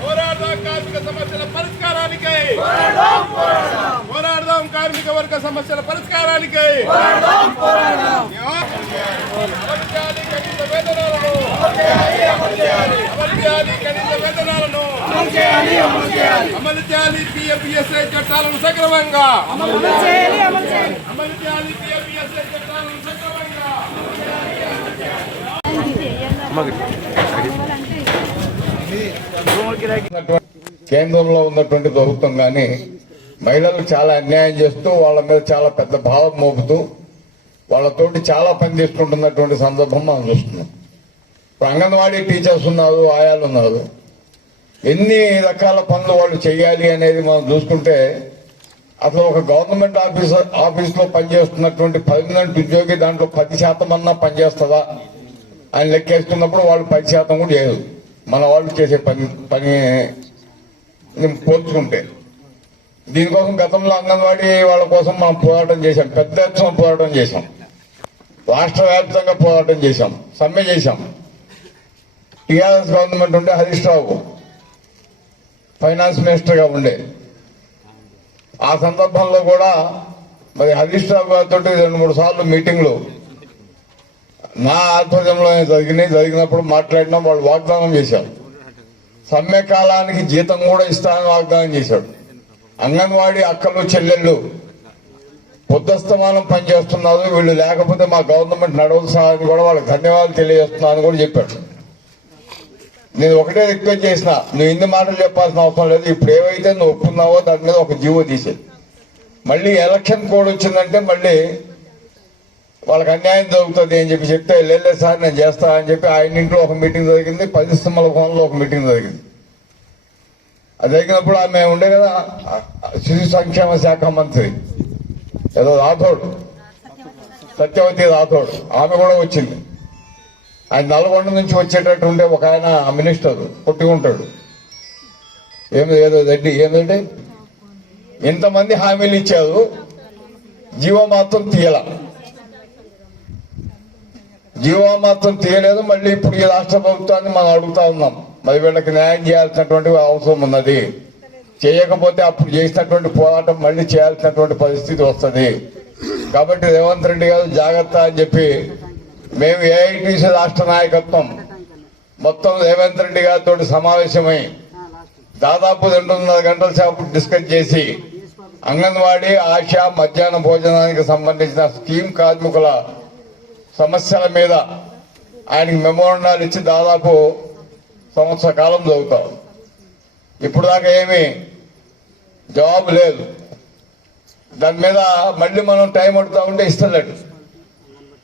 పోరాడదాం కార్మిక సమస్యల పరిష్కారానికి పోరాడదాం కార్మిక వర్గ సమస్యల పరిష్కారానికి. అమలు చేయాలి కనీస వేతనాలను. అమలు చేయాలి కనీస వేతనాలను అమలు చేయాలి పిఎఫ్ఎస్ఐ చట్టాలను సక్రమంగా. అమలు చేయాలి పిఎఫ్ఎస్ఐ చట్టాలను సక్రమంగా. కేంద్రంలో ఉన్నటువంటి ప్రభుత్వం కానీ మహిళలకు చాలా అన్యాయం చేస్తూ వాళ్ళ మీద చాలా పెద్ద భావం మోపుతూ వాళ్ళతోటి చాలా పని చేసుకుంటున్నటువంటి సందర్భం మనం చూస్తున్నాం. ఇప్పుడు అంగన్వాడీ టీచర్స్ ఉన్నారు ఆయాలు ఉన్నారు. ఎన్ని రకాల పనులు వాళ్ళు చేయాలి అనేది మనం చూసుకుంటే అసలు ఒక గవర్నమెంట్ ఆఫీసర్ ఆఫీస్లో పనిచేస్తున్నటువంటి పర్మనెంట్ ఉద్యోగి దాంట్లో పది శాతం అన్నా పనిచేస్తుందా అని లెక్కేసుకున్నప్పుడు వాళ్ళు పది శాతం కూడా చేయదు మన వాళ్ళు చేసే పని పని పోల్చుకుంటే. దీనికోసం గతంలో అంగన్వాడీ వాళ్ళ కోసం మనం పోరాటం చేశాం. పెద్ద ఎత్తున పోరాటం చేశాం. రాష్ట్ర వ్యాప్తంగా పోరాటం చేశాం. సమ్మె చేశాం. టీఆర్ఎస్ గవర్నమెంట్ ఉంటే హరీష్ రావు ఫైనాన్స్ మినిస్టర్గా ఉండే. ఆ సందర్భంలో కూడా మరి హరీష్ రావు గారితో రెండు మూడు సార్లు మీటింగ్లు. నా ఆధ్వర్యంలో జరిగినాయి. జరిగినప్పుడు మాట్లాడినా. వాళ్ళు వాగ్దానం చేశారు. సమ్మె కాలానికి జీతం కూడా ఇస్తానని వాగ్దానం చేశాడు. అంగన్వాడీ అక్కలు చెల్లెళ్ళు పొద్దుస్తమానం పనిచేస్తున్నారు. వీళ్ళు లేకపోతే మా గవర్నమెంట్ నడవలసిన అని కూడా వాళ్ళకి ధన్యవాదాలు తెలియజేస్తున్నారని కూడా చెప్పాడు. నేను ఒకటే రిక్వెస్ట్ చేసిన నువ్వు ఇన్ని మాటలు చెప్పాల్సిన అవసరం లేదు ఇప్పుడు ఏవైతే నువ్వు ఒప్పుకున్నావో దాని మీద ఒక జీవో తీసేది మళ్ళీ ఎలక్షన్ కోడ్ వచ్చిందంటే మళ్ళీ వాళ్ళకి అన్యాయం జరుగుతుంది అని చెప్పి చెప్తే లేదు సార్ నేను చేస్తా అని చెప్పి ఆయన ఇంట్లో ఒక మీటింగ్ జరిగింది పది సింహల భవన్లో ఒక మీటింగ్ జరిగింది. అది జరిగినప్పుడు ఆమె ఉండే కదా శిశు సంక్షేమ శాఖ మంత్రి ఏదో రాథోడ్ సత్యవతి రాథోడ్ ఆమె కూడా వచ్చింది. ఆయన నల్గొండ నుంచి వచ్చేటట్టు ఉంటే ఒక ఆయన మినిస్టర్ కొట్టుకుంటాడు ఏమి ఏదో రెడ్డి ఏమిటంటే ఇంతమంది హామీలు ఇచ్చారు జీవో మాత్రం తీయాల. జీవో మాత్రం తీయలేదు మళ్ళీ ఇప్పుడు ఈ రాష్ట్ర ప్రభుత్వాన్ని మనం అడుగుతా ఉన్నాం. మరి వీళ్ళకి న్యాయం చేయాల్సినటువంటి అవసరం ఉన్నది. చేయకపోతే అప్పుడు చేసినటువంటి పోరాటం మళ్ళీ చేయాల్సినటువంటి పరిస్థితి వస్తుంది. కాబట్టి రేవంత్ రెడ్డి గారు జాగ్రత్త అని చెప్పి మేము ఏఐటీసీ రాష్ట్ర నాయకత్వం. మొత్తం రేవంత్ రెడ్డి గారితో సమావేశమై దాదాపు రెండున్నర గంటల సేపు డిస్కస్ చేసి అంగన్వాడీ ఆశా మధ్యాహ్న భోజనానికి సంబంధించిన స్కీమ్ కార్మికుల సమస్యల మీద ఆయనకి మెమోరండాలు ఇచ్చి దాదాపు సంవత్సర కాలం చదువుతాం. ఇప్పుడు దాకా ఏమీ జవాబు లేదు. దాని మీద మళ్ళీ మనం టైం పడుతూ ఉంటే ఇస్తలేడు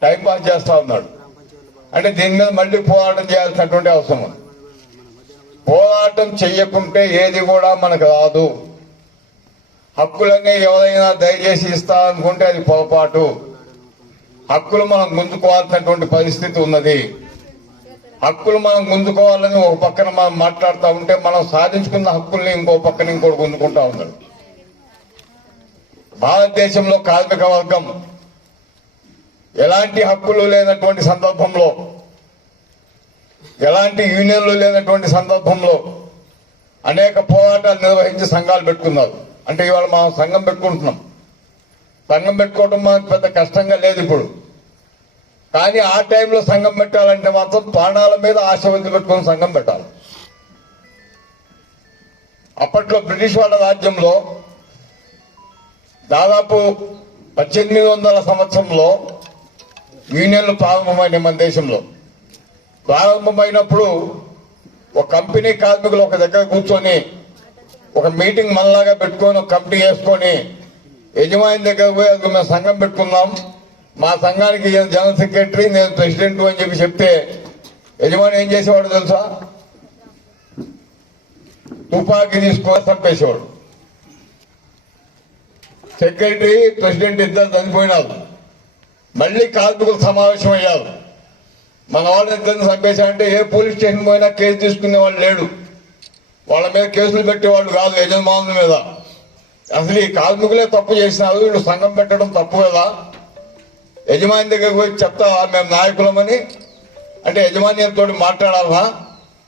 టైం పాస్ చేస్తా ఉన్నాడు. అంటే దీని మీద మళ్ళీ పోరాటం చేయాల్సినటువంటి అవసరం ఉంది. పోరాటం చెయ్యకుంటే ఏది కూడా మనకు రాదు. హక్కులన్నీ ఎవరైనా దయచేసి ఇస్తా అనుకుంటే అది పొరపాటు. హక్కులు మనం గుంజుకోవాల్సినటువంటి పరిస్థితి ఉన్నది. హక్కులు మనం గుంజుకోవాలని ఒక పక్కన మనం మాట్లాడుతూ ఉంటే మనం సాధించుకున్న హక్కుల్ని ఇంకో పక్కన ఇంకోటి గుంజుకుంటా ఉన్నాడు. భారతదేశంలో కార్మిక వర్గం ఎలాంటి హక్కులు లేనటువంటి సందర్భంలో ఎలాంటి యూనియన్లు లేనటువంటి సందర్భంలో అనేక పోరాటాలు నిర్వహించి సంఘాలు పెట్టుకున్నారు. అంటే ఇవాళ మనం సంఘం పెట్టుకుంటున్నాం. సంఘం పెట్టుకోవడం మనకు పెద్ద కష్టంగా లేదు ఇప్పుడు. కానీ ఆ టైంలో సంఘం పెట్టాలంటే మాత్రం ప్రాణాల మీద ఆశ వదిలి పెట్టుకుని సంఘం పెట్టాలి. అప్పట్లో బ్రిటిష్ వాళ్ళ రాజ్యంలో దాదాపు పద్దెనిమిది వందల సంవత్సరంలో యూనియన్లు ప్రారంభమైనాయి మన దేశంలో. ప్రారంభమైనప్పుడు ఒక కంపెనీ కార్మికులు ఒక దగ్గర కూర్చొని ఒక మీటింగ్ మనలాగా పెట్టుకొని ఒక కమిటీ వేసుకొని యజమాని దగ్గర పోయి అది మేము సంఘం పెట్టుకున్నాం. మా సంఘానికి జనరల్ సెక్రటరీ నేను ప్రెసిడెంట్ అని చెప్పి చెప్తే యజమాని ఏం చేసేవాడు తెలుసా? తుపాకీ తీసుకొని చంపేసేవాడు. సెక్రటరీ ప్రెసిడెంట్ ఇద్దరు చనిపోయినారు. మళ్ళీ కార్మికులు సమావేశం అయ్యారు మన వాళ్ళని ఇద్దరిని చంపేశారంటే ఏ పోలీస్ స్టేషన్ పోయినా కేసు తీసుకునే వాళ్ళు లేడు. వాళ్ళ మీద కేసులు పెట్టేవాళ్ళు కాదు యజమానుల మీద. అసలు ఈ కార్మికులే తప్పు చేసినారు వీళ్ళు సంఘం పెట్టడం తప్పు కదా. యజమాని దగ్గరికి పోయి చెప్తా మేము నాయకులమని. అంటే యజమానితో మాట్లాడాలా?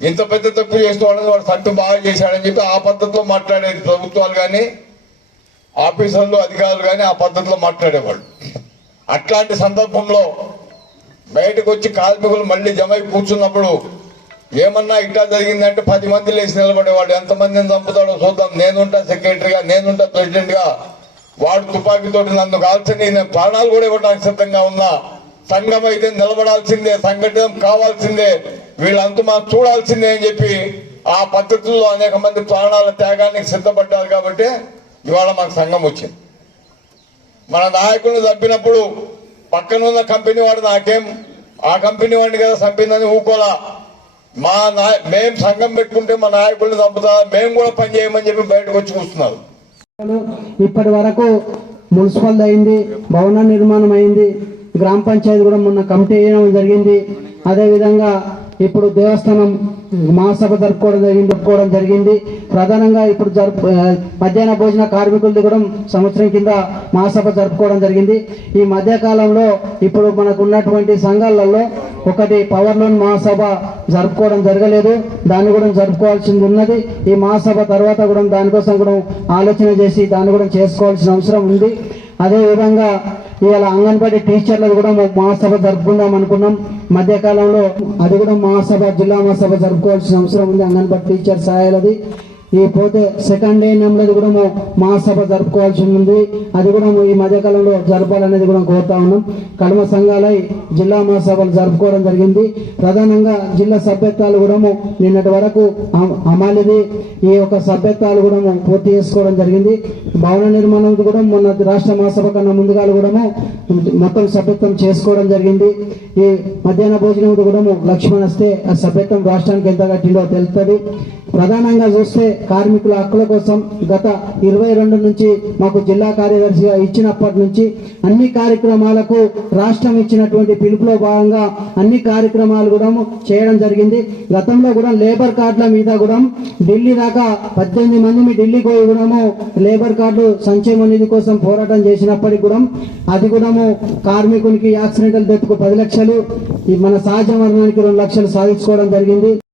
ఇంత పెద్ద తప్పు చేసిన వాళ్ళని వాడు సంతు బాగా చేశాడని చెప్పి ఆ పద్ధతిలో మాట్లాడేది ప్రభుత్వాలు కానీ ఆఫీసర్లు అధికారులు కానీ ఆ పద్ధతిలో మాట్లాడేవాళ్ళు. అట్లాంటి సందర్భంలో బయటకు వచ్చి కార్మికులు మళ్ళీ జమై కూర్చున్నప్పుడు ఏమన్నా ఇట్లా జరిగిందంటే పది మంది లేచి నిలబడేవాడు. ఎంతమందిని చంపుతాడో చూద్దాం. నేనుంటా సెక్రటరీగా నేనుంటా ప్రెసిడెంట్గా. వాడు తుపాకీతోటి నన్ను కాల్చని నేను ప్రాణాలు కూడా ఇవ్వడానికి సిద్ధంగా ఉన్నా. సంఘం అయితే నిలబడాల్సిందే సంఘటన కావాల్సిందే. వీళ్ళంతా మనం చూడాల్సిందే అని చెప్పి ఆ పద్ధతుల్లో అనేక మంది ప్రాణాల త్యాగానికి సిద్ధపడ్డారు కాబట్టి ఇవాళ మాకు సంఘం వచ్చింది. మన నాయకుడిని చంపినప్పుడు పక్కనున్న కంపెనీ వాడు నాకేం? ఆ కంపెనీ వాడిని కదా చంపిందని ఊకోలా. మా నాయ మేం సంఘం పెట్టుకుంటే మా నాయకుడిని చంపుతా మేము కూడా పని చేయమని చెప్పి బయటకు వచ్చి కూర్చున్నారు. ఇప్పటి వరకు మున్సిపల్ అయింది భవన నిర్మాణం అయింది గ్రామ పంచాయతీ కూడా మొన్న కమిటీ వేయడం జరిగింది. అదేవిధంగా ఇప్పుడు దేవస్థానం మహాసభ జరుపుకోవడం జరిగింది జరుపుకోవడం జరిగింది. ప్రధానంగా ఇప్పుడు జరుపు మధ్యాహ్న భోజన కార్మికులది కూడా సంవత్సరం కింద మహాసభ జరుపుకోవడం జరిగింది. ఈ మధ్యకాలంలో ఇప్పుడు మనకు ఉన్నటువంటి సంఘాలలో ఒకటి పవర్ లోన్ మహాసభ జరుపుకోవడం జరగలేదు. దాన్ని కూడా జరుపుకోవాల్సింది ఉన్నది. ఈ మహాసభ తర్వాత కూడా దానికోసం కూడా ఆలోచన చేసి దాన్ని కూడా చేసుకోవాల్సిన అవసరం ఉంది. అదేవిధంగా ఇవాళ అంగన్వాడీ టీచర్లది కూడా మహాసభ జరుపుకుందాం అనుకున్నాం. మధ్యకాలంలో అది కూడా మహాసభ జిల్లా మహాసభ జరుపుకోవాల్సిన అవసరం ఉంది అంగన్వాడీ టీచర్ సహాయాలది ఈ పోతే సెకండ్ డే నెంబర్ది కూడా మేము మహాసభ జరుపుకోవాల్సి ఉంది. అది కూడా ఈ మధ్యకాలంలో జరపాలనేది కూడా కోరుతా ఉన్నాం. కడమ సంఘాలై జిల్లా మహాసభలు జరుపుకోవడం జరిగింది. ప్రధానంగా జిల్లా సభ్యత్వాలు కూడా నిన్నటి వరకు అమ- ఈ యొక్క సభ్యత్వాలు కూడా పూర్తి చేసుకోవడం జరిగింది. భవన నిర్మాణం కూడా మొన్న రాష్ట్ర మహాసభ కన్నా ముందుగా కూడా మొత్తం సభ్యత్వం చేసుకోవడం జరిగింది. ఈ మధ్యాహ్న భోజనం కూడా లక్ష్మణ్ వస్తే ఆ సభ్యత్వం రాష్ట్రానికి ఎంత కట్టిందో తెలుస్తుంది ప్రధానంగా చూస్తే కార్మికుల హక్కుల కోసం గత ఇరవై రెండు నుంచి మాకు జిల్లా కార్యదర్శిగా ఇచ్చినప్పటి నుంచి అన్ని కార్యక్రమాలకు రాష్ట్రం ఇచ్చినటువంటి పిలుపులో భాగంగా అన్ని కార్యక్రమాలు కూడా చేయడం జరిగింది. గతంలో కూడా లేబర్ కార్డుల మీద కూడా ఢిల్లీ దాకా పద్దెనిమిది మంది మీ ఢిల్లీ పోయి కూడా లేబర్ కార్డు సంక్షేమ నిధి కోసం పోరాటం చేసినప్పటికి కూడా అది కూడా కార్మికునికి యాక్సిడెంటల్ డెత్కు పది లక్షలు మన సహజ మరణానికి రెండు లక్షలు సాధించుకోవడం జరిగింది.